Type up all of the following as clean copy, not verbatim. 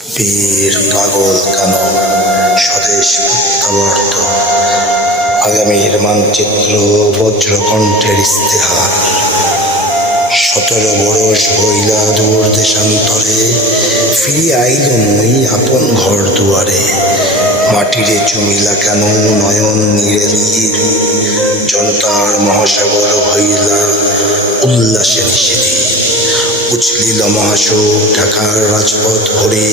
বীর পাগল কেন স্বদেশ প্রত্যাবর্ত, আগামীর মানচিত্র বজ্রকণ্ঠের ইস্তেহার। 17 বরষ ভইলা দূর দেশান্তরে, ফিরে আইল মই আপন ঘর দুয়ারে। মাটিরে চুমিলা কেন নয়ন নিরেলির, জনতার মহাসাগর ভইলা উল্লাসের সেদিন। উছলিল মহাশোক ঢাকার রাজপথ ভরি,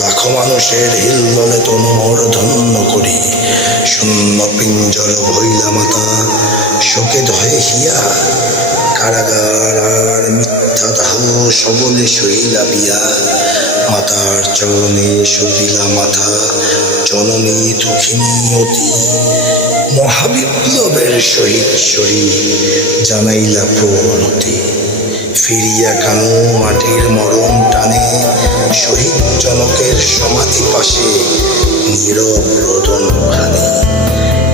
লাখো মানুষের হিল্লোলে তনুমর ধন্য করি। শূন্য পিঞ্জর ভইলা মাতা শোকে ধয়ে হিয়া, কারাগার আর মিথ্যা দাহ সবলে শৈলা বিয়া। মাতার চরণে সপিলা মাথা জননী দুঃখিনী অতি, মহাবিপ্লবের সহিত শরীর জানাইলা প্রণতি। ফিরিয়া কানু মাটির মরণ টানে, শহীদ জনকের সমাধি পাশে নীরব রোদন খানে।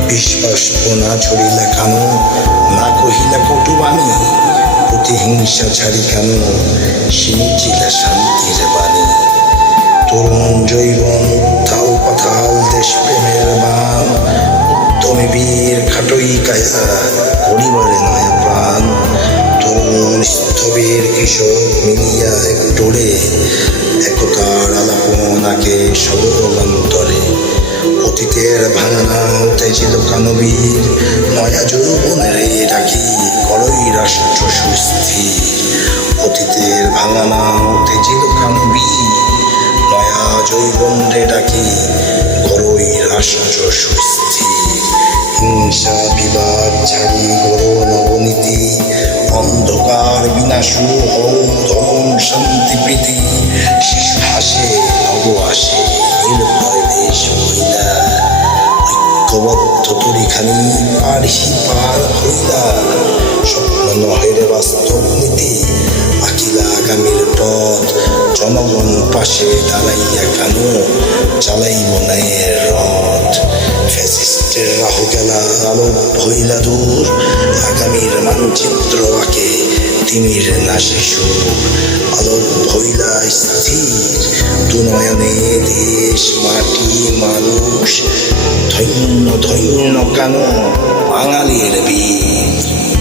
বিশ্বাস্প না ছড়িলা কানু, না কহিলা কটুবাণী, প্রতিহিংসা ছাড়ি কেন সিঞ্চিলা শান্তির বাণী। তরুণ জৈবন উত্থাল পাথাল দেশপ্রেমের বান, উদ্যমী বীর খাটই কায়া পরিবারে নয়া প্রাণ। তরুণ স্থবির কৃষক মিলিয়া এক টোড়ে, একতার আলাপনাকে সদরবান্তরে। অতীতের ভাঙনা উঠেছিল কানবীর, নয়া যৌবনের ডাকি করই রাষ্ট্র সুস্থির। অতীতের ভাঙনা উঠেছিল কানবীর, নয়া যৌবনের ডাকি করই রাষ্ট্র সুস্থির। হিংসা বিবাদ ছাড়ি গড় নবনীতি, অন্ধকার বিনাশু হও ধন শান্তি প্রীতি। শিশু হাসে নব আসে নির্ভয় দেশ হইলা, ঐক্যবদ্ধ তরিখানি পারহি পার হইলা। স্বপ্ন নহের বাস্তব নীতি, আকিলা আগামীর পথ জনগণ পাশে দাঁড়াইয়া কেন চালাইব ন্যায়ের রথ। ফ্যাসিস্টের রাহু গেলা আলোক হইলা দূর, আগামীর মানচিত্র আঁকে তিমির না শিশু। আলোক হইলা স্থির দুনয়নে দেশ মাটি মানুষ, ধন্য ধন্য কেন বাঙালির বীর।